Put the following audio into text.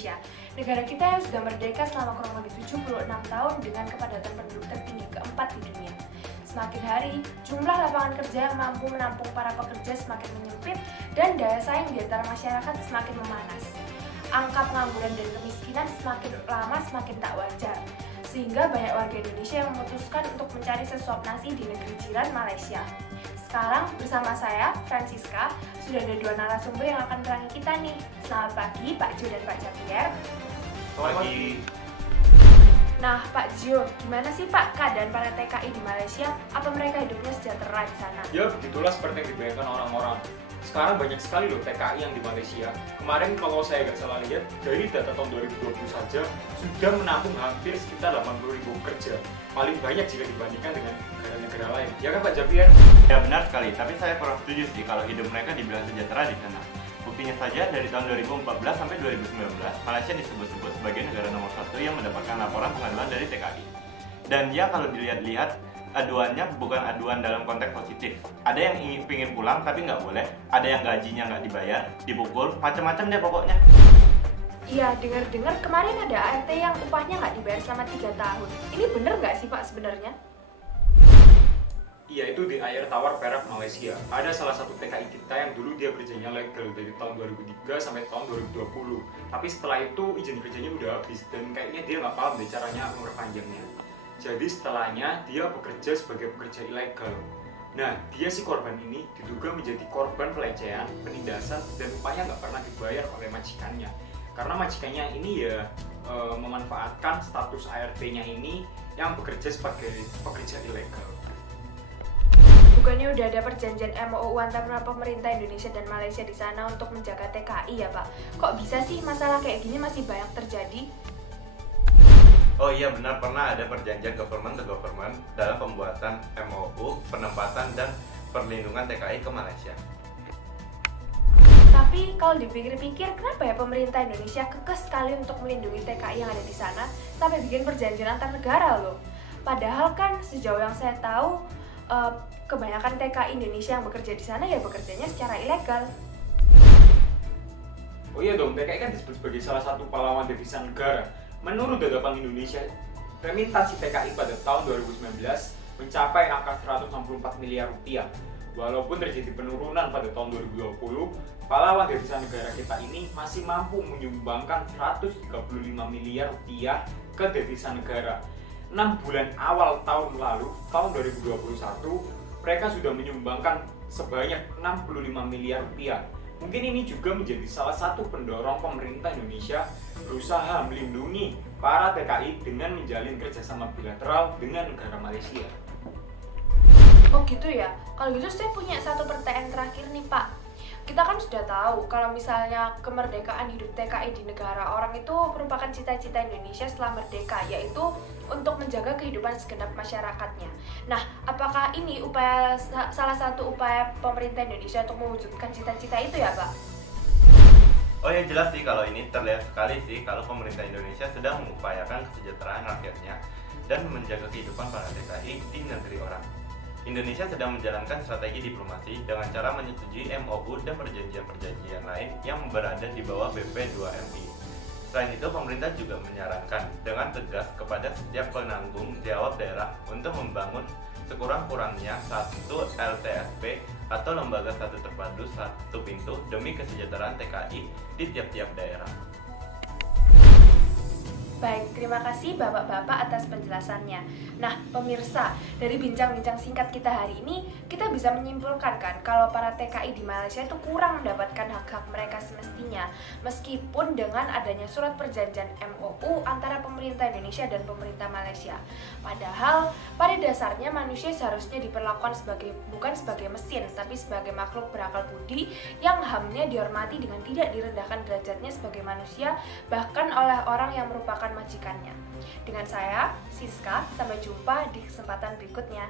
Indonesia, negara kita yang sudah merdeka selama kurang lebih 76 tahun dengan kepadatan penduduk tertinggi keempat di dunia. Semakin hari, jumlah lapangan kerja yang mampu menampung para pekerja semakin menyempit dan daya saing di antara masyarakat semakin memanas. Angka pengangguran dan kemiskinan semakin lama semakin tak wajar, sehingga banyak warga Indonesia yang memutuskan untuk mencari sesuap nasi di negeri jiran Malaysia. Sekarang bersama saya, Francisca, sudah ada dua narasumber yang akan menerangi kita nih. Selamat pagi, Pak Jo dan Pak Javier. Selamat pagi. Nah, Pak Jo, gimana sih Pak keadaan para TKI di Malaysia? Apa mereka hidupnya sejahtera di sana? Ya, begitulah seperti yang dibayangkan orang-orang. Sekarang banyak sekali loh TKI yang di Malaysia. Kemarin kalau saya nggak salah lihat, dari data tahun 2020 saja sudah menampung hampir sekitar 80.000 pekerja. Paling banyak jika dibandingkan dengan negara-negara lain. Ya kan Pak Javier? Ya benar sekali, tapi saya kurang setuju sih kalau hidup mereka dibilang sejahtera di sana. Buktinya saja dari tahun 2014 sampai 2019, Malaysia disebut-sebut sebagai negara nomor 1 yang mendapatkan laporan pengaduan dari TKI. Dan ya kalau dilihat-lihat, aduannya bukan aduan dalam konteks positif. Ada yang ingin pulang tapi nggak boleh, ada yang gajinya nggak dibayar, dipukul, macam-macam deh pokoknya. Iya, dengar-dengar kemarin ada ART yang upahnya nggak dibayar selama 3 tahun. Ini bener nggak sih Pak sebenarnya? Iya, itu di Air Tawar Perak, Malaysia. Ada salah satu TKI kita yang dulu dia kerjanya legal dari tahun 2003 sampai tahun 2020. Tapi setelah itu izin kerjanya udah habis dan kayaknya dia nggak paham deh caranya memperpanjangnya. Jadi setelahnya dia bekerja sebagai pekerja ilegal. Nah, dia si korban ini diduga menjadi korban pelecehan, penindasan, dan upahnya nggak pernah dibayar oleh majikannya. Karena majikannya ini ya memanfaatkan status ART-nya ini yang bekerja sebagai pekerja ilegal. Bukannya udah ada perjanjian MOU antara pemerintah Indonesia dan Malaysia di sana untuk menjaga TKI ya Pak? Kok bisa sih masalah kayak gini masih banyak terjadi? Oh iya benar, pernah ada perjanjian government to government dalam pembuatan MOU, penempatan dan perlindungan TKI ke Malaysia. Tapi kalau dipikir-pikir, kenapa ya pemerintah Indonesia kekeh sekali untuk melindungi TKI yang ada di sana sampai bikin perjanjian antar negara loh? Padahal kan sejauh yang saya tahu, kebanyakan TKI Indonesia yang bekerja di sana ya bekerjanya secara ilegal. Oh iya dong, TKI kan disebut sebagai salah satu pahlawan devisa negara. Menurut data Bank Indonesia, remitansi TKI pada tahun 2019 mencapai angka 164 miliar rupiah. Walaupun terjadi penurunan pada tahun 2020, pahlawan devisa negara kita ini masih mampu menyumbangkan 135 miliar rupiah ke devisa negara. 6 bulan awal tahun lalu, tahun 2021, mereka sudah menyumbangkan sebanyak 65 miliar rupiah. Mungkin ini juga menjadi salah satu pendorong pemerintah Indonesia berusaha melindungi para TKI dengan menjalin kerjasama bilateral dengan negara Malaysia. Oh gitu ya? Kalau gitu saya punya satu pertanyaan terakhir nih Pak. Kita kan sudah tahu kalau misalnya kemerdekaan hidup TKI di negara orang itu merupakan cita-cita Indonesia setelah merdeka, yaitu untuk menjaga kehidupan segenap masyarakatnya. Nah, apakah ini salah satu upaya pemerintah Indonesia untuk mewujudkan cita-cita itu ya Pak? Oh ya jelas sih kalau ini terlihat sekali sih kalau pemerintah Indonesia sedang mengupayakan kesejahteraan rakyatnya dan menjaga kehidupan para TKI di negeri orang. Indonesia sedang menjalankan strategi diplomasi dengan cara menyetujui MOU dan perjanjian-perjanjian lain yang berada di bawah BP2MI. Selain itu, pemerintah juga menyarankan dengan tegas kepada setiap penanggung jawab daerah untuk membangun sekurang-kurangnya satu LTSP atau lembaga satu terpadu satu pintu demi kesejahteraan TKI di tiap-tiap daerah. Baik, terima kasih Bapak-Bapak atas penjelasannya. Nah, pemirsa, dari bincang-bincang singkat kita hari ini, kita bisa menyimpulkan kan kalau para TKI di Malaysia itu kurang mendapatkan hak-hak mereka semestinya, meskipun dengan adanya surat perjanjian MOU antara pemerintah Indonesia dan pemerintah Malaysia. Padahal, pada dasarnya manusia seharusnya diperlakukan bukan sebagai mesin, tapi sebagai makhluk berakal budi yang HAM-nya dihormati dengan tidak direndahkan derajatnya sebagai manusia, bahkan oleh orang yang merupakan majikannya. Dengan saya, Siska, sampai jumpa di kesempatan berikutnya.